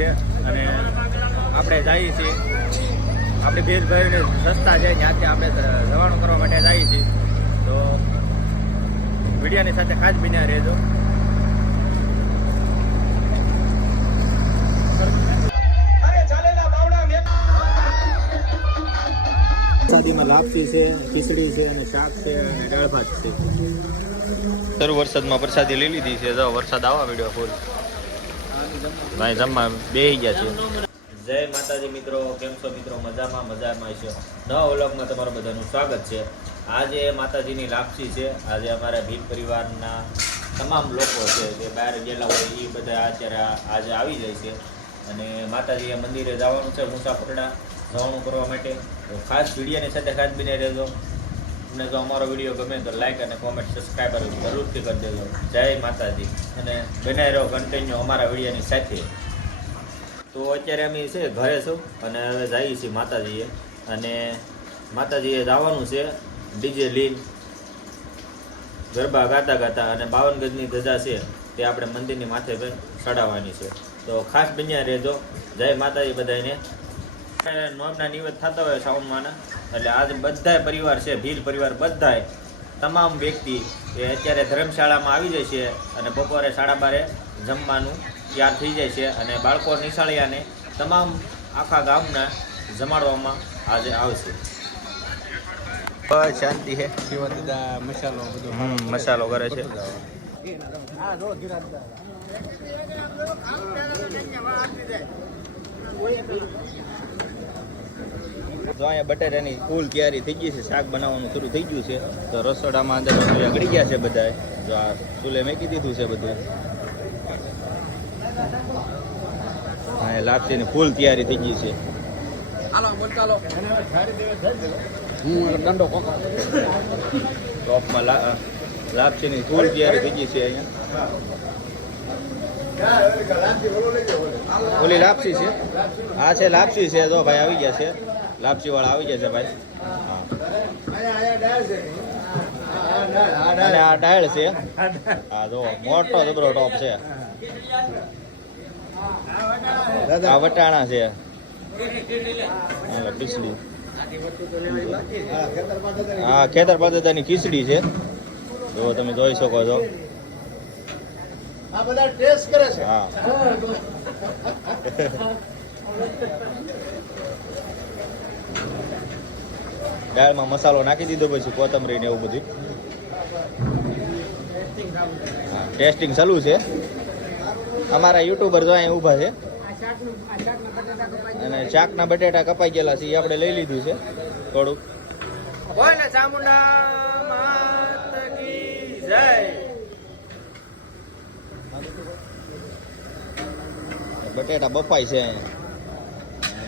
છે અને આપણે જઈએ છીએ આપણી ભેજભાઈને સસ્તા છે ત્યાંથી આપણે રવાણું કરવા માટે જઈએ છીએ. તો વિડીયોની સાથે ખાસ બન્યા રહેજો. પ્રસાદીમાં લાપસી છે, ખીચડી છે અને શાક છે અને દાળ ભાત છે. શરૂ વરસાદમાં પ્રસાદી લઈ લીધી છે. જો વરસાદ આવવા વિડીયો ફૂલ ભાઈ જમવા બેસી ગયા છે. જય માતાજી મિત્રો, કેમ છો મિત્રો? મજામાં છે. નવા વ્લોગમાં તમારું બધાનું સ્વાગત છે. આજે માતાજીની લાપસી છે. આજે અમારા ભીલ પરિવારના તમામ લોકો છે જે બહાર ગયેલા હોય એ બધા અત્યારે આજે આવી જાય છે અને માતાજીએ મંદિરે જવાનું છે મુસાફરડા રવાણું કરવા માટે. તો ખાસ વિડીયોની સાથે ખાસ બની રહેજો. તમને જો અમારો વિડીયો ગમે તો લાઈક અને કોમેન્ટ સબસ્ક્રાઈબર જરૂરથી કરી દેજો. જય માતાજી અને બનાવી રહ્યો કન્ટિન્યુ અમારા વિડીયોની સાથે. તો અત્યારે અમે છે ઘરે છું અને હવે જઈએ છીએ માતાજીએ અને માતાજીએ જવાનું છે ડીજે લીન ગરબા ગાતા ગાતા અને 52 ગજની ધજા છે તે આપણે મંદિરની માથે પર ચડાવવાની છે. તો ખાસ બન્યા રહેજો. જય માતાજી બધાને. નોમના નિવેદ થતા હોય શ્રાવણમાંના એટલે આજે બધાય પરિવાર છે ભીલ પરિવાર બધાય તમામ વ્યક્તિ એ અત્યારે ધર્મશાળામાં આવી જાય છે અને બપોરે 12:30 જમવાનું તૈયાર થઈ જાય છે અને બાળકો નિશાળિયાને તમામ આખા ગામના જમાડવામાં આજે આવશે. બસ શાંતિ છે. મસાલો બધો મસાલો કરે છે. તો અહીંયા બટાટાની ફૂલ તૈયારી થઈ ગઈ છે. શાક બનાવવાનું શરૂ થઈ ગયું છે. તો રસોડામાં અંદર ગળી ગયા છે બધા. તો આ ચૂલે મેકી દીધું છે બધું. હા, લાપસીની ફૂલ તૈયારી થઈ ગઈ છે. ટોપમાં લાપસીની ફૂલ તૈયારી થઈ ગઈ છે. અહીંયા ઓલી લાપસી છે. આ છે લાપસી છે. જો ભાઈ આવી ગયા છે. લાપસી વાળા આવી ગયા છે ભાઈ. અને આ ડાળ છે. હા જો મોટો જબરો ટોપ છે. આ વટાણા છે. ખીચડી. હા, ખેતર પદ્ધતિની ખીચડી છે. જો તમે જોઈ શકો છો. આ બધા ટેસ્ટ કરે છે. હા. દાળમાં મસાલો નાખી દીધો પછી કોથમરી ને એવું બધું. હા, ટેસ્ટિંગ ચાલુ છે. અમારા યુટ્યુબર જો અહીંયા ઊભા છે અને શાકના બટેટા કપાઈ ગયેલા છે એ આપણે લઈ લીધું છે થોડુંક. બોલે ચામુંડા માત કી જય. બટેટા બફાઈ છે અહીંયા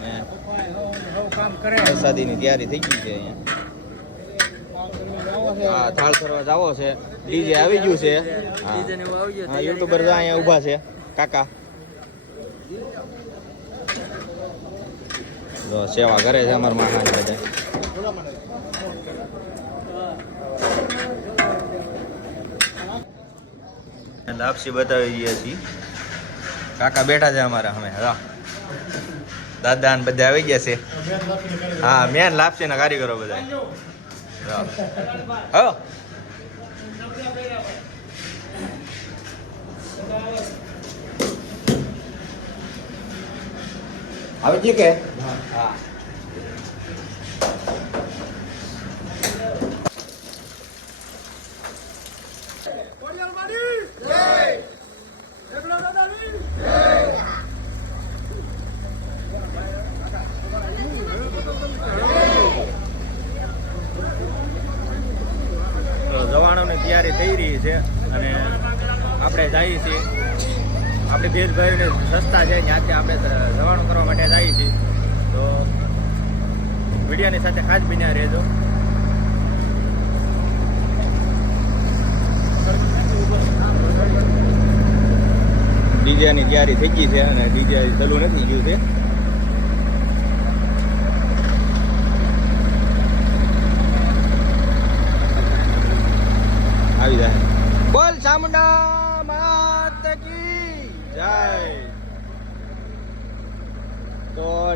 અને પ્રસાદીની તૈયારી થઈ ગઈ છે અહીંયા. હા, થાળ કરવા જાવો છે. ડીજે આવી ગયું છે. હા, યુટ્યુબર અહીંયા ઊભા છે કાકા. જો સેવા કરે છે અમારા માણસ બધા. લાપસી બતાવી દઈએ છીએ. કાકા બેઠા છે અમારા અમે. હા, દાદા ને બધા આવી ગયા છે. હા, મેન લાપસી ના કારીગરો બધા. હા, આવે છે કે હા. જવાનોની તૈયારી થઈ રહી છે અને આપણે જઈએ છીએ આપણી ભેજભાઈને રસ્તા છે ત્યાંથી આપણે રવાણું કરવા માટે જઈએ છીએ. તો વિડીયોની સાથે ખાસ બન્યા રહેજો. ડીજેની તૈયારી થઈ ગઈ છે અને ડીજે ચાલુ નથી ગયું છે. આવી જાય. બોલ ચામુંડા માત કી જય.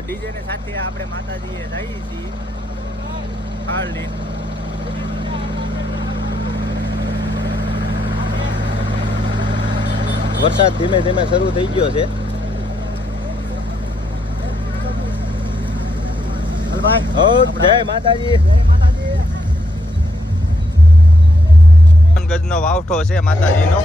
ડીજે ને સાથે આપણે માતાજીએ જઈએ છીએ થાળ લઈને. વરસાદ ધીમે ધીમે શરૂ થઈ ગયો છે. જય માતાજી. ગજનો વાવઠો છે માતાજીનો.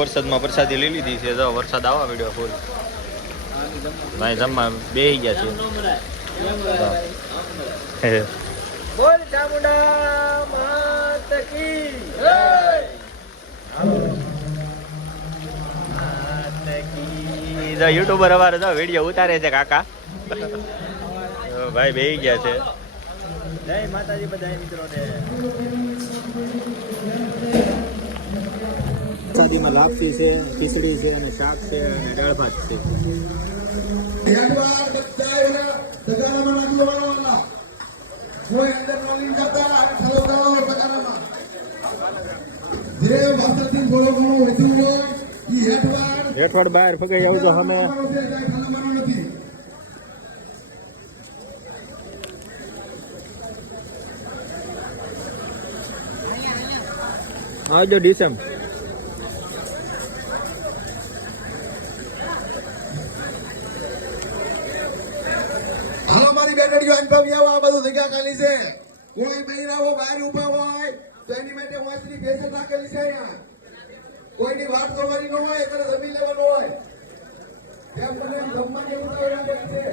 વરસાદમાં પ્રસાદી લઈ લીધી છે. જો વરસાદ આવા વિડીયો ફૂલ ભાઈ જમવા બેહી ગયા છે. બોલ ચામુંડા માત કી યુટ્યુબર અમારે તો વિડીયો ઉતારે છે કાકા. ભાઈ બેહી ગયા છે. જય માતાજી બધા મિત્રોને. પ્રસાદીમાં લાપસી છે, ખીચડી છે અને શાક છે અને દાળ ભાત છે. કોઈ અંદર નો લીન કરતા અને થલો કરવાનો પ્રકારમાં જે વાસ્તવથી થોડો ઘણો વધુ હોય એ હેઠવાડ બહાર ફગાઈ આવજો અમે. નથી. આવજો ડિસેમ્બર. હાલો મારી બેટડીઓ અનુભવી આવો. આ બધું જગ્યા ખાલી છે. કોઈ બહેરાઓ બહાર ઊભા હોય તો એની માટે વાંચની બેસન રાખેલી છે અહીંયા. કોઈની વાત કરવાની ન હોય ત્યારે જમી લેવાનું હોય. કેમ મને જમવાની ઉતાવળ રાખેલી છે.